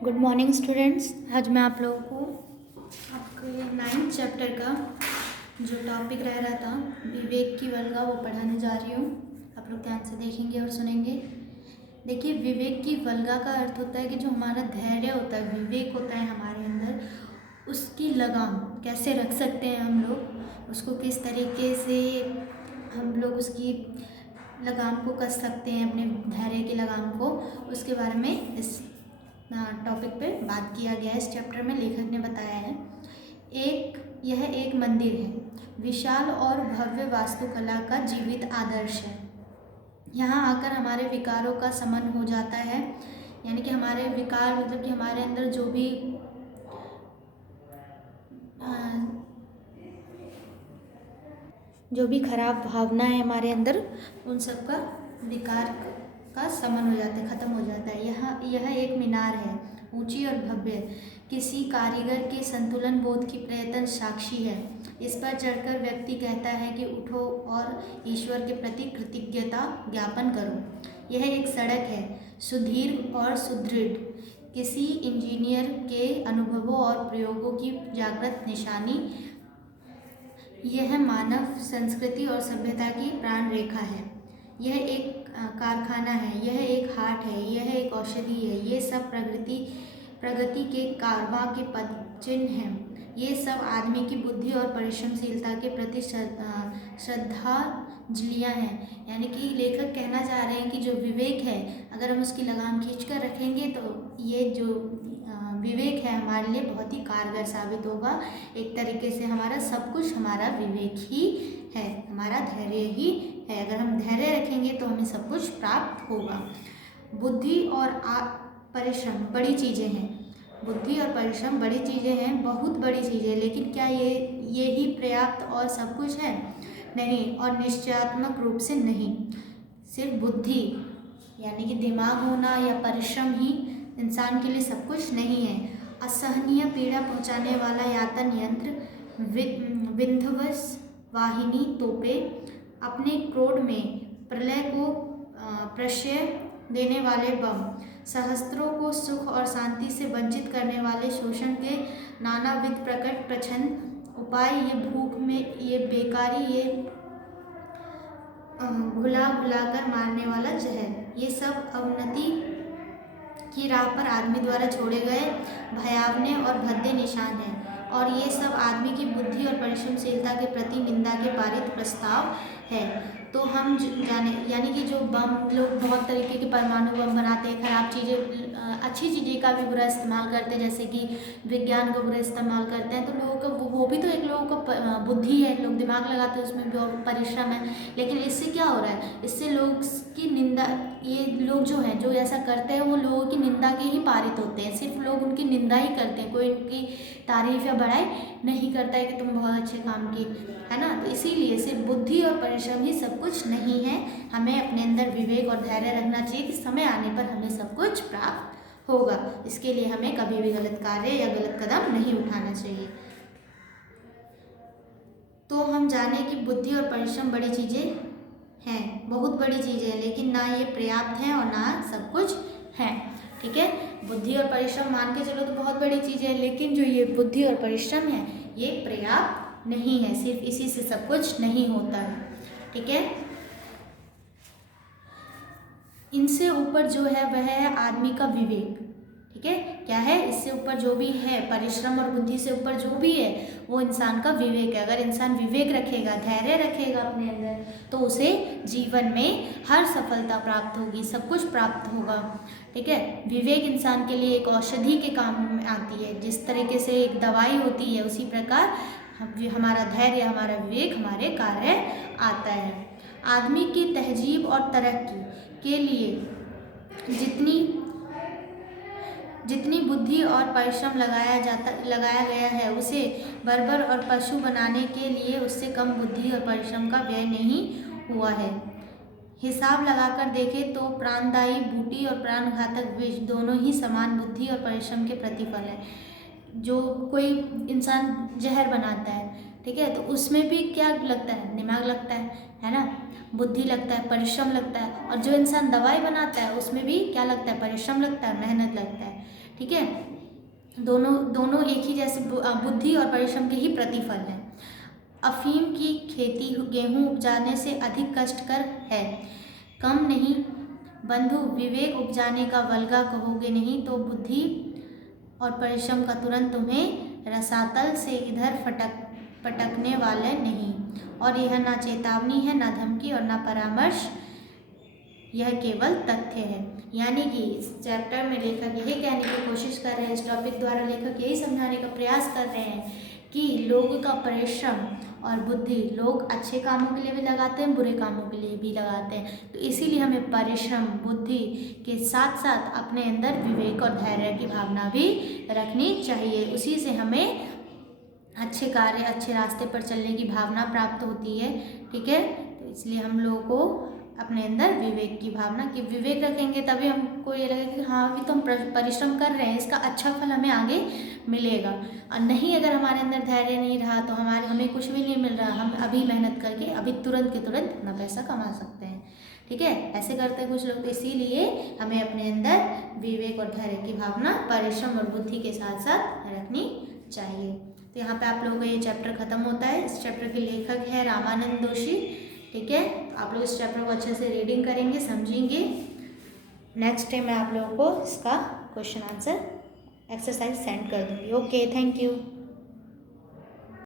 Good morning students. आज मैं आप लोगों को आपके 9th चैप्टर का जो टॉपिक रह रहा था विवेक की वल्गा वो पढ़ाने जा रही हूँ। आप लोग ध्यान से देखेंगे और सुनेंगे। देखिए, विवेक की वल्गा का अर्थ होता है कि जो हमारा धैर्य होता है, विवेक होता है हमारे अंदर, उसकी लगाम कैसे रख सकते हैं हम लोग, उसको किस तरीके से हम लोग उसकी लगाम को कस सकते हैं, अपने धैर्य की लगाम को, उसके बारे में इस टॉपिक पे बात किया गया है। इस चैप्टर में लेखक ने बताया है यह एक मंदिर है, विशाल और भव्य वास्तुकला का जीवित आदर्श है। यहाँ आकर हमारे विकारों का समन हो जाता है, यानी कि हमारे विकार मतलब कि हमारे अंदर जो भी खराब भावना है हमारे अंदर, उन सब का विकार का समन हो जाता है, ख़त्म हो जाता है। यह एक मीनार है, ऊंची और भव्य, किसी कारीगर के संतुलन बोध की प्रयत्न साक्षी है। इस पर चढ़कर व्यक्ति कहता है कि उठो और ईश्वर के प्रति कृतज्ञता ज्ञापन करो। यह एक सड़क है, सुदीर्घ और सुदृढ़, किसी इंजीनियर के अनुभवों और प्रयोगों की जागृत निशानी। यह मानव संस्कृति और सभ्यता की प्राण रेखा है। यह एक कारखाना है, यह एक हाट है, यह एक औषधि है। ये सब प्रगति के कारवां के पद चिन्ह हैं। ये सब आदमी की बुद्धि और परिश्रमशीलता के प्रति श्रद्धांजलियाँ हैं। यानी कि लेखक कहना चाह रहे हैं कि जो विवेक है, अगर हम उसकी लगाम खींच कर रखेंगे तो ये जो विवेक है हमारे लिए बहुत ही कारगर साबित होगा। एक तरीके से हमारा सब कुछ हमारा विवेक ही है, हमारा धैर्य ही है। अगर हम धैर्य रखेंगे तो हमें सब कुछ प्राप्त होगा। बुद्धि और परिश्रम बड़ी चीज़ें हैं। बुद्धि और परिश्रम बड़ी चीज़ें हैं, बहुत बड़ी चीज़ें, लेकिन क्या ये ही पर्याप्त और सब कुछ है? नहीं, और निश्चयात्मक रूप से नहीं। सिर्फ बुद्धि यानी कि दिमाग होना या परिश्रम ही इंसान के लिए सब कुछ नहीं है। असहनीय पीड़ा पहुंचाने वाला यातन यंत्र, विध्वंस वाहिनी तोपें, अपने क्रोध में प्रलय को प्रश्रय देने वाले बम, सहस्त्रों को सुख और शांति से वंचित करने वाले शोषण के नानाविध प्रकट प्रच्छन्न उपाय, ये भूख में, ये बेकारी, ये भुला कर मारने वाला जहर, ये सब अवनति की राह पर आदमी द्वारा छोड़े गए भयावने और भद्दे निशान हैं। और ये सब आदमी की बुद्धि और परिश्रमशीलता के प्रति निंदा के पारित प्रस्ताव है। तो हम जाने यानी कि जो बम, लोग बहुत तरीके के परमाणु बम बनाते हैं, खराब चीज़ें, अच्छी चीज़ें का भी बुरा इस्तेमाल करते हैं, जैसे कि विज्ञान का बुरा इस्तेमाल करते हैं। तो लोगों का वो भी तो एक लोगों का बुद्धि है, लोग दिमाग लगाते हैं, उसमें भी और परिश्रम है। लेकिन इससे क्या हो रहा है? इससे लोग की निंदा, ये लोग जो हैं जो ऐसा करते हैं वो लोगों की निंदा के ही पारित होते हैं। सिर्फ लोग उनकी निंदा ही करते हैं, कोई उनकी तारीफ या बड़ाई नहीं करता है कि तुम बहुत अच्छे काम की, है ना। तो इसीलिए सिर्फ बुद्धि और परिश्रम ही सब कुछ नहीं है। हमें अपने अंदर विवेक और धैर्य रखना चाहिए कि समय आने पर हमें सब कुछ प्राप्त होगा। इसके लिए हमें कभी भी गलत कार्य या गलत कदम नहीं उठाना चाहिए। तो हम जाने कि बुद्धि और परिश्रम बड़ी चीज़ें हैं, बहुत बड़ी चीज़ें हैं, लेकिन ना ये पर्याप्त है और ना सब कुछ है। ठीक है, बुद्धि और परिश्रम मान के चलो तो बहुत बड़ी चीज़ें हैं, लेकिन जो ये बुद्धि और परिश्रम है ये पर्याप्त नहीं है। सिर्फ इसी से सब कुछ नहीं होता है। ठीक है, इनसे ऊपर जो है वह है आदमी का विवेक। ठीक है, क्या है? इससे ऊपर जो भी है, परिश्रम और बुद्धि से ऊपर जो भी है वो इंसान का विवेक है। अगर इंसान विवेक रखेगा, धैर्य रखेगा अपने अंदर, तो उसे जीवन में हर सफलता प्राप्त होगी, सब कुछ प्राप्त होगा। ठीक है, विवेक इंसान के लिए एक औषधि के काम में आती है। जिस तरीके से एक दवाई होती है, उसी प्रकार हमारा धैर्य, हमारा विवेक हमारे कार्य आता है। आदमी की तहजीब और तरक्की के लिए जितनी बुद्धि और परिश्रम लगाया गया है, उसे बर्बर और पशु बनाने के लिए उससे कम बुद्धि और परिश्रम का व्यय नहीं हुआ है। हिसाब लगाकर देखें तो प्राणदायी बूटी और प्राणघातक विष दोनों ही समान बुद्धि और परिश्रम के प्रतिफल है। जो कोई इंसान जहर बनाता है, ठीक है, तो उसमें भी क्या लगता है? दिमाग लगता है ना, बुद्धि लगता है, परिश्रम लगता है। और जो इंसान दवाई बनाता है उसमें भी क्या लगता है? परिश्रम लगता है, मेहनत लगता है। ठीक है। दोनों दोनों एक ही जैसे बुद्धि और परिश्रम के ही प्रतिफल हैं। अफीम की खेती गेहूं उपजाने से अधिक कष्टकर है, कम नहीं बंधु। विवेक उपजाने का वल्गा कहोगे नहीं तो बुद्धि और परिश्रम का तुरंत तुम्हें रसातल से इधर पटकने वाले नहीं। और यह ना चेतावनी है, ना धमकी और ना परामर्श, यह केवल तथ्य है। यानी कि इस चैप्टर में लेखक यही कहने की कोशिश कर रहे हैं, इस टॉपिक द्वारा लेखक यही समझाने का प्रयास कर रहे हैं कि लोगों का परिश्रम और बुद्धि लोग अच्छे कामों के लिए भी लगाते हैं, बुरे कामों के लिए भी लगाते हैं। तो इसीलिए हमें परिश्रम बुद्धि के साथ साथ अपने अंदर विवेक और धैर्य की भावना भी रखनी चाहिए। उसी से हमें अच्छे कार्य, अच्छे रास्ते पर चलने की भावना प्राप्त होती है। ठीक है, तो इसलिए हम लोगों को अपने अंदर विवेक की भावना, कि विवेक रखेंगे तभी हमको ये लगेगा कि हाँ अभी तो हम परिश्रम कर रहे हैं, इसका अच्छा फल हमें आगे मिलेगा। और नहीं, अगर हमारे अंदर धैर्य नहीं रहा तो हमें कुछ भी नहीं मिल रहा। हम अभी मेहनत करके अभी तुरंत के तुरंत अपना पैसा कमा सकते हैं। ठीक है, ऐसे करते हैं कुछ लोग। तो इसीलिए हमें अपने अंदर विवेक और धैर्य की भावना परिश्रम और बुद्धि के साथ साथ रखनी चाहिए। तो यहाँ पे आप लोगों का ये चैप्टर खत्म होता है। इस चैप्टर के लेखक है रामानंद जोशी। ठीक है, आप लोग इस चैप्टर को अच्छे से रीडिंग करेंगे, समझेंगे। नेक्स्ट टाइम मैं आप लोगों को इसका क्वेश्चन आंसर एक्सरसाइज सेंड कर दूँगी। Okay, thank you.